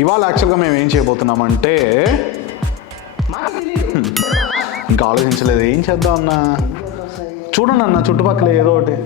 ఇవాళ యాక్చువల్గా మేము ఏం చేయబోతున్నామంటే ఇంకా ఆలోచించలేదు ఏం చేద్దాం అన్నా. చూడండి అన్న చుట్టుపక్కల ఏదో ఒకటి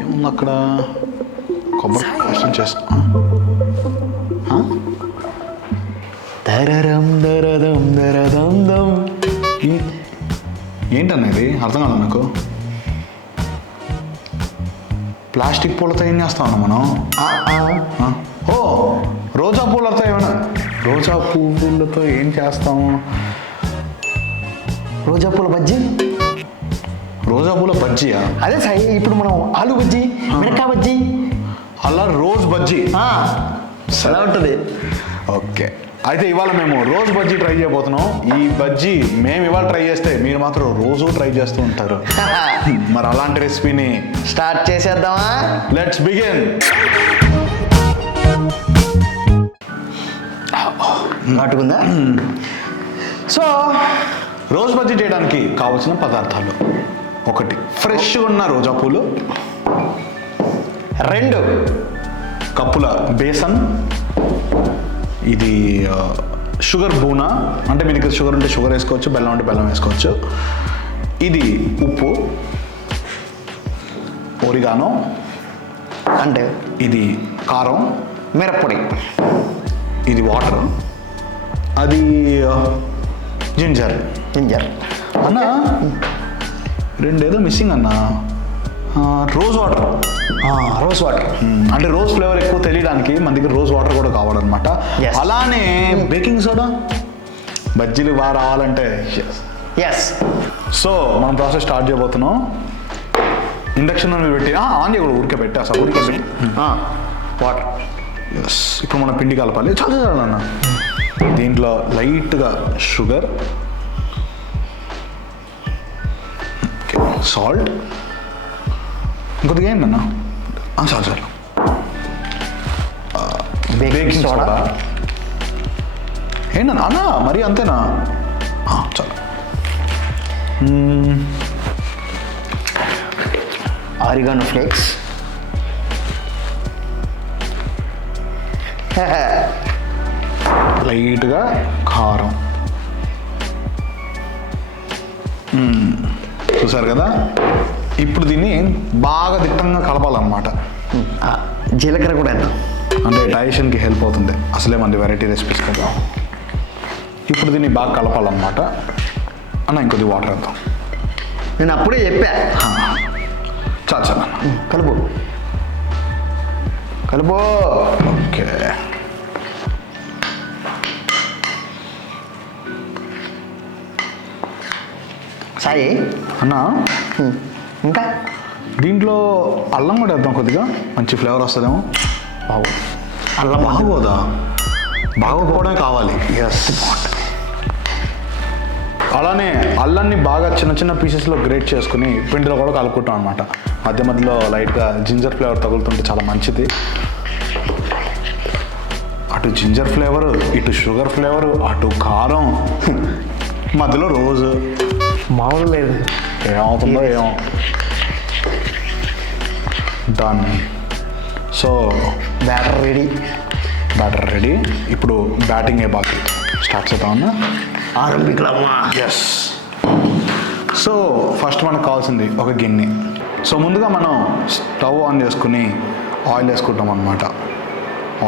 ఏముంది అక్కడ. కొబ్బరి కష్టం చేస్తా. ఏంటన్నా ఇది అర్థం కాదు నాకు. ప్లాస్టిక్ పూలతో ఏం చేస్తా ఉన్నాం మనం? ఓ రోజా పూలతో ఏమన్నా. రోజా పువ్వులతో ఏం చేస్తాము? రోజా పూల బజ్జీ. రోజా పూల బజ్జీయా? అదే సాయి, ఇప్పుడు మనం ఆలు బజ్జీ, మిరపకాయ బజ్జీ, అలా రోజ్ బజ్జీ ఎలా ఉంటుంది? ఓకే, అయితే ఇవాళ మేము రోజ్ బజ్జీ ట్రై చేయబోతున్నాం. ఈ బజ్జీ మేము ఇవాళ ట్రై చేస్తే మీరు మాత్రం రోజు ట్రై చేస్తూ ఉంటారు. మరి అలాంటి రెసిపీని స్టార్ట్ చేసేద్దామా? Let's begin. నాటుకుందా? సో రోజ్ బజ్జీ చేయడానికి కావాల్సిన పదార్థాలు: 1 ఫ్రెష్గా ఉన్న రోజా పూలు, 2 కప్పుల బేసన్, ఇది షుగర్ బూనా, అంటే మీ దగ్గర షుగర్ ఉంటే షుగర్ వేసుకోవచ్చు, బెల్లం ఉంటే బెల్లం వేసుకోవచ్చు. ఇది ఉప్పు, ఒరిగానో అంటే ఇది కారం, మిరప్పొడి, ఇది వాటర్, అది జింజర్. అన్న 2 ఏదో మిస్సింగ్ అన్న. Rose water. రోజ్ వాటర్ అంటే రోజ్ ఫ్లేవర్ ఎక్కువ తెలియడానికి మన దగ్గర రోజ్ వాటర్ కూడా కావాలన్నమాట. అలానే బేకింగ్ సోడా. బజ్జీలు బాగా రావాలంటే సో మనం ప్రాసెస్ స్టార్ట్ చేయబోతున్నాం. ఇండక్షన్ పెట్టి ఆన్ చేయకూడదు, ఊరికే పెట్టి అసలు ఊరికే పెట్టి వాటర్. ఇప్పుడు మనం పిండి కలపాలి. చాలా అన్న. దీంట్లో లైట్గా షుగర్, సాల్ట్, ఇంకొద్దిగా ఏంటన్నా చాలు బేకింగ్ సోడా. ఏంటన్నా అన్నా మరి అంతేనా? చాలు. ఆరిగానో ఫ్లేక్స్, లైట్గా కారం. చూసారు కదా, ఇప్పుడు దీన్ని బాగా దిట్టంగా కలపాలన్నమాట. జీలకర్ర కూడా వేద్దాం, అంటే డైజెషన్కి హెల్ప్ అవుతుంది. అసలే మంది వెరైటీ రెసిపీస్ కదా. ఇప్పుడు దీన్ని బాగా కలపాలన్నమాట. అన్న ఇంకొద్ది వాటర్ వేద్దాం. నేను అప్పుడే చెప్పా. చాలు కలుపు. ఓకే, సాయి అన్నా ఇంకా దీంట్లో అల్లం కూడా వేద్దాం, కొద్దిగా మంచి ఫ్లేవర్ వస్తుందేమో. అల్లం బాగోదా? బాగోకపోవడమే కావాలి. అలానే అల్లాన్ని బాగా చిన్న చిన్న పీసెస్లో గ్రేట్ చేసుకుని పిండిలో కూడా కలుపుకుంటాం అనమాట. మధ్య మధ్యలో లైట్గా జింజర్ ఫ్లేవర్ తగులుతుంటే చాలా మంచిది. అటు జింజర్ ఫ్లేవరు, ఇటు షుగర్ ఫ్లేవరు, అటు కారం, మధ్యలో రోజు. మామూలు లేదు. ఏమవుతుందో ఏమో. డన్. So batter ready. ఇప్పుడు బ్యాటింగ్ బాకీ స్టార్ట్ చేద్దామన్నా. ఎస్. సో ఫస్ట్ మనకు కావాల్సింది ఒక గిన్నె. సో ముందుగా మనం స్టవ్ ఆన్ చేసుకుని ఆయిల్ వేసుకుంటాం అన్నమాట.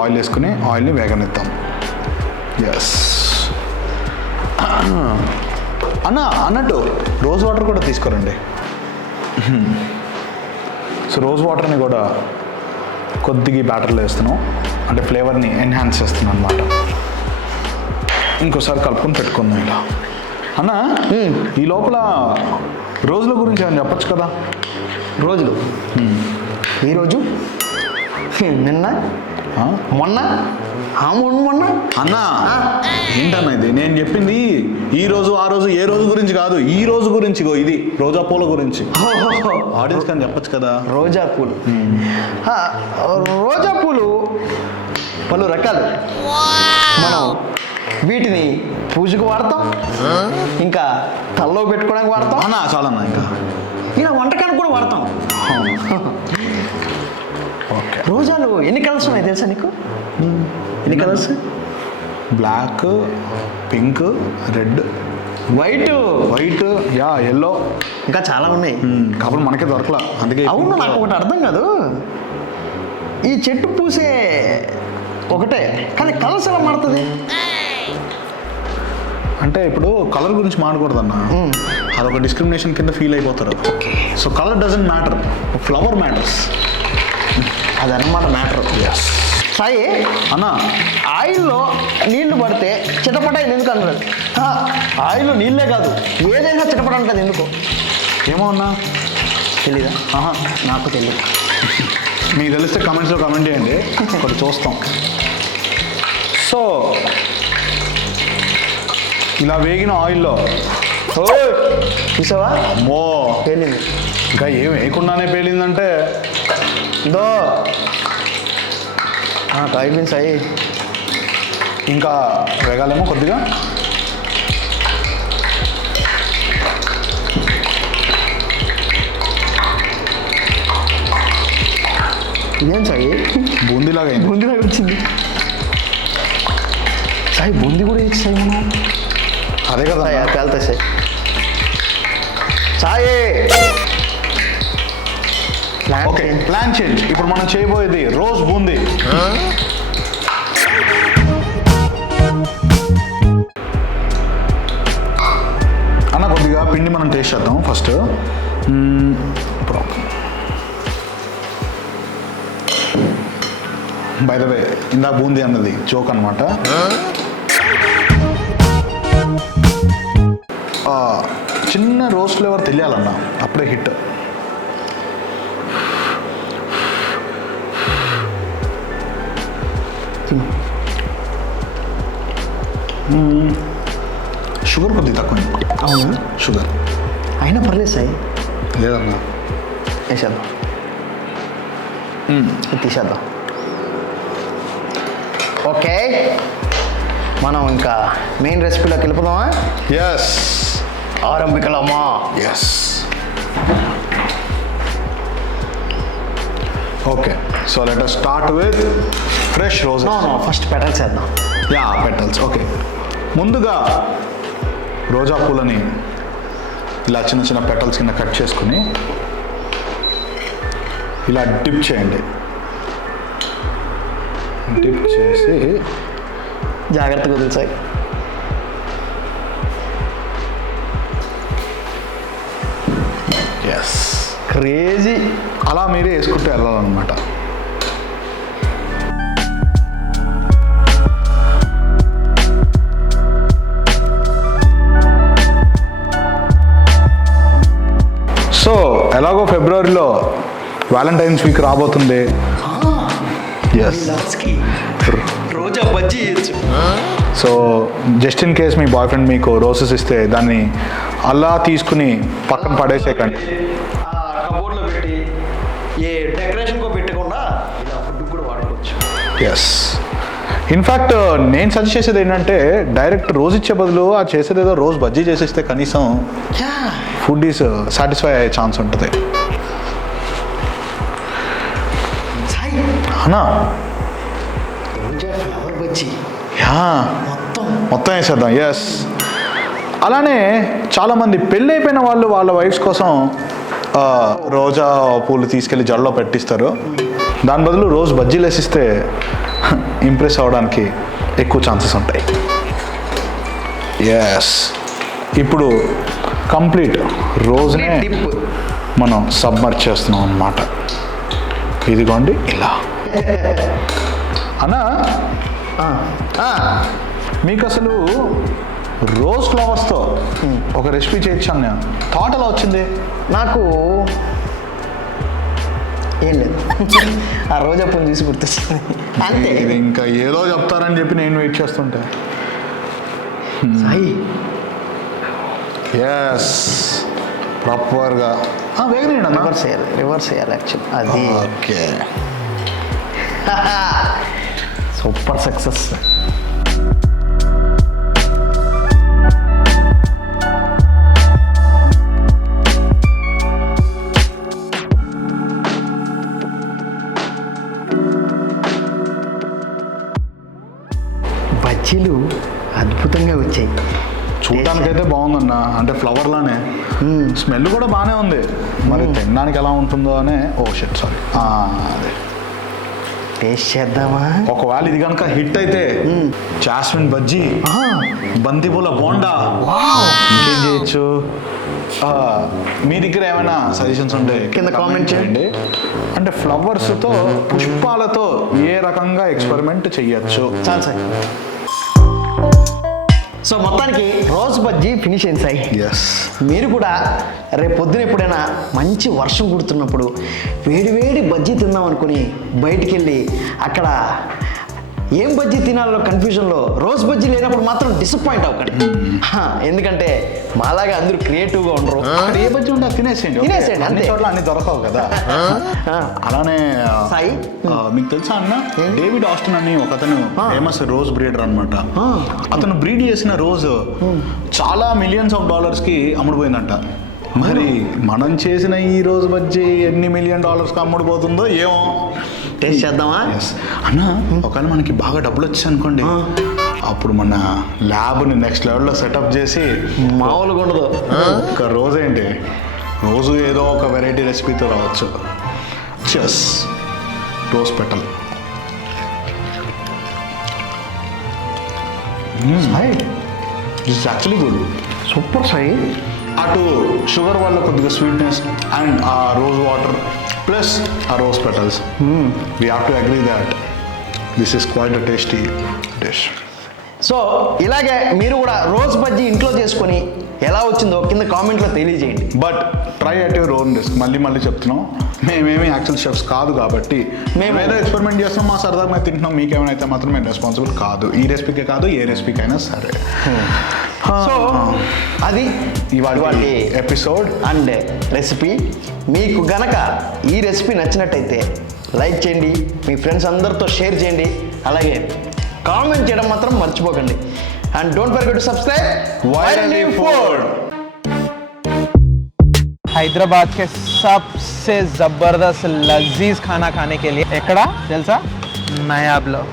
ఆయిల్ వేసుకుని ఆయిల్ని వేగనిద్దాం. ఎస్ అన్నట్టు రోజ్ వాటర్ కూడా తీసుకురండి. సో రోజ్ వాటర్ని కూడా కొద్దిగా బ్యాటర్లో వేస్తున్నాం, అంటే ఫ్లేవర్ని ఎన్హాన్స్ చేస్తున్నాం అన్నమాట. ఇంకోసారి కలుపుకొని పెట్టుకుందాం ఇలా. అన్న ఈ లోపల రోజుల గురించి ఏమైనా చెప్పచ్చు కదా? రోజులు ఈరోజు, నిన్న, మొన్న, మొన్న. అన్నా ఏంటన్నా ఇది? నేను చెప్పింది ఈ రోజు ఆ రోజు ఏ రోజు గురించి కాదు, ఈ రోజు గురించి. ఇది రోజా పూల గురించి. ఆడియన్స్ కానీ చెప్పచ్చు కదా. రోజా పూలు పలు రకాలు. మనం వీటిని పూజకు వాడతాం, ఇంకా తలలో పెట్టుకోవడానికి వాడతాం. అన్నా చాలన్నా, ఇంకా ఇలా వంటకానికి కూడా వాడతాం. ఓకే. రోజాలు ఎన్ని కలర్స్ ఉన్నాయి తెలుసా నీకు? ఎన్ని colours? Black, pink, red, white, yeah, yellow, ఇంకా చాలా ఉన్నాయి. కాబట్టి మనకే దొరకలా. అందుకే అవును, నాకు ఒకటి అర్థం కాదు, ఈ చెట్టు పూసే ఒకటే కానీ కలర్స్ ఎలా మారుతుంది? అంటే ఇప్పుడు కలర్ గురించి మాట్లాడకూడదు అన్న, అదొక డిస్క్రిమినేషన్ కింద ఫీల్ అయిపోతారు. So colour doesn't matter, flower matters. అదన్నమాట మ్యాటర్. సాయి అన్న, ఆయిల్లో నీళ్లు పడితే చిటపట ఎందుకు అంటారు? ఆయిల్లో నీళ్ళే కాదు, ఏదైనా చిటపట అంటుంది ఎందుకు? ఏమో అన్నా, తెలీదా? ఆహా, నాకు తెలియదు. మీకు తెలిస్తే కమెంట్స్లో కమెంట్ చేయండి, ఒకటి చూస్తాం. సో ఇలా వేగిన ఆయిల్లో చూసావా అమ్మో పేలింది. ఇంకా ఏం వేయకుండానే పేలిందంటే ఇదో అయిపోయింది సాయి. ఇంకా వేగాలేమో కొద్దిగా. ఇదేం సాయి బూందీలాగా అయింది. బూందీలాగా వచ్చింది సాయి. బూందీ కూడా వేసి సాయి మనం. అదే కదా పేలుతాయి Sai. Sai okay, plan change. ఇప్పుడు మనం చేయబోయేది రోజ్ బూందీ. అన్న కొద్దిగా పిండి మనం టేస్ట్ చేద్దాం ఫస్ట్. బై ద వే, ఇందా బూందీ అన్నది జోక్ అనమాట. చిన్న రోజ్ ఫ్లేవర్ తెలియాలన్న, అప్పుడే హిట్. షుగర్ కొద్దిగా తక్కువ. అవును, షుగర్ అయినా పర్లేదు సాయి. లేదన్నా, వేసేద్దాం, తీసేద్దాం. ఓకే, మనం ఇంకా మెయిన్ రెసిపీలోకి వెళ్ళిపోదామా? ఎస్, ఆరంభికలమ్మా. Yes. Okay, so let us start with fresh roses. First petals వేద్దాం. Yeah, petals. ఓకే, ముందుగా రోజా పూలని ఇలా చిన్న చిన్న పెటల్స్ కింద కట్ చేసుకుని ఇలా డిప్ చేయండి. డిప్ చేసి జాగ్రత్తగా వదిలిసాయి. Yes, crazy. అలా మీరే వేసుకుంటూ వెళ్ళాలన్నమాట. సో ఎలాగో ఫిబ్రవరిలో వ్యాలంటైన్స్ వీక్ రాబోతుంది. ఎస్, రోజా బజ్జీ చేయొచ్చు. So just in case me boy friend మీకు రోసెస్ ఇస్తే దాన్ని అలా తీసుకుని పక్కన పడేసేకండి. కబోర్డ్లో పెట్టి ఏ డెకరేషన్కో పెట్టకుండా ఇలా ఫుడ్ కూడా వాడుకోవచ్చు. ఎస్, ఇన్ఫ్యాక్ట్ నేను సజెస్ట్ చేసేది ఏంటంటే డైరెక్ట్ రోజ్ ఇచ్చే బదులు ఆ చేసేది ఏదో రోజ్ బజ్జీ చేసేస్తే కనీసం ఫుడ్ ఈస్ సాటిస్ఫై అయ్యే ఛాన్స్ ఉంటుంది. అన్నా, ఫ్లవర్ బజ్జీ యా, మొత్తం వేసేద్దాం. ఎస్, అలానే చాలామంది పెళ్ళి అయిపోయిన వాళ్ళు వాళ్ళ వైఫ్స్ కోసం రోజా పూలు తీసుకెళ్ళి జడలో పెట్టిస్తారు. దాని బదులు రోజ్ బజ్జీలు వేసిస్తే ఇంప్రెస్ అవ్వడానికి ఎక్కువ ఛాన్సెస్ ఉంటాయి. ఎస్, ఇప్పుడు కంప్లీట్ రోజునే మనం సబ్మర్జ్ చేస్తున్నాం అన్నమాట. ఇదిగోండి ఇలా. అన్నా, మీకు అసలు రోజ్ ఫ్లవర్స్తో ఒక రెసిపీ చేయొచ్చాను నేను. థాట్ ఎలా వచ్చింది? నాకు ఏం లేదు, ఆ రోజా పూలు చూసి గుర్తొచ్చింది అంతే. ఇది ఇంకా ఏదో చెప్తారని చెప్పి నేను వెయిట్ చేస్తుంటా. సాయి, ఎస్, ప్రాపర్గా వేగనండి అన్న. రివర్స్ చేయాలి యాక్చువల్. అది ఓకే, సూపర్ సక్సెస్. బజ్జీలు అద్భుతంగా వచ్చాయి. చూడటానికైతే బాగుందన్న, అంటే ఫ్లవర్ లానే. స్మెల్ కూడా బాగానే ఉంది, మరి తినడానికి ఎలా ఉంటుందో అనే. Oh shit, sorry. అదే టేస్ట్ చేద్దామా? ఒకవేళ ఇది కనుక హిట్ అయితే జాస్మిన్ బజ్జీ, బంతిపూల బోండా, ఇంకేం చేయొచ్చు. మీ దగ్గర ఏమైనా సజెషన్స్ ఉంటే కింద కామెంట్ చేయండి. అంటే ఫ్లవర్స్తో, పుష్పాలతో ఏ రకంగా ఎక్స్పెరిమెంట్ చెయ్యొచ్చు. చాలు సార్. సో మొత్తానికి రోజ్ బజ్జీ ఫినిష్ అయింది సాయి. ఎస్, మీరు కూడా రేపు పొద్దున ఎప్పుడైనా మంచి వర్షం కుడుతున్నప్పుడు వేడి వేడి బజ్జీ తిందాం అనుకుని బయటికి వెళ్ళి అక్కడ ఏం బజ్జీ తినాలో కన్ఫ్యూజన్లో రోజ్ బజ్జీ లేనప్పుడు మాత్రం డిసప్పాయింట్ అవ్వకండి. ఎందుకంటే మాలాగా అందరూ క్రియేటివ్గా ఉండరు. ఏ బజ్జీ ఉంటే తినేసేయండి, అంతే. చోట్ల అన్ని దొరకవు కదా. అలానే సాయి, మీకు తెలుసా అన్న, డేవిడ్ ఆస్టిన్ అని ఒక అతను ఫేమస్ రోజ్ బ్రీడర్ అనమాట. అతను బ్రీడ్ చేసిన రోజు చాలా మిలియన్స్ ఆఫ్ డాలర్స్కి అమ్ముడుపోయిందంట. మరి మనం చేసిన ఈ రోజు బజ్జీ ఎన్ని $1 మిలియన్ అమ్ముడుపోతుందో ఏమో. టేస్ట్ చేద్దామా? అన్న, ఒకవేళ మనకి బాగా డబ్బులు వచ్చాయి అనుకోండి, అప్పుడు మన ల్యాబ్ని నెక్స్ట్ లెవెల్లో సెటప్ చేసి, మామూలుగా ఉండదు. ఒక రోజు ఏంటి, రోజు ఏదో ఒక వెరైటీ రెసిపీతో రావచ్చు. Chess rose petal. It's actually good. Super Sai. అటు షుగర్ వల్ల కొద్దిగా స్వీట్నెస్ అండ్ ఆ రోజ్ వాటర్ ప్లస్ ఆ rose petals, we have to agree that this is quite a tasty dish. So ఇలాగే మీరు కూడా రోజ్ బజ్జీ ఇంట్లో చేసుకొని ఎలా వచ్చిందో కింద కామెంట్లో తెలియజేయండి. But try at your own risk. మళ్ళీ చెప్తున్నాం, మేమేమి యాక్చువల్ షెఫ్స్ కాదు కాబట్టి మేము ఏదో ఎక్స్పెరిమెంట్ చేస్తున్నాం, మా సరదాగా మేము తింటున్నాం. మీకేమైనా అయితే మాత్రం మేము రెస్పాన్సిబుల్ కాదు. ఈ రెసిపీకే కాదు, ఏ రెసిపీకి అయినా సరే. సో అది ఇవాళ ఎపిసోడ్ అండ్ రెసిపీ. మీకు గనక ఈ రెసిపీ నచ్చినట్టయితే లైక్ చేయండి, మీ ఫ్రెండ్స్ అందరితో షేర్ చేయండి, అలాగే కామెంట్ చేయడం మాత్రం మర్చిపోకండి. And don't forget to subscribe virally food. Hyderabad के सबसे ज़बरदस्त लजीज खाना खाने के लिए एकड़ा जलसा नया ब्लॉग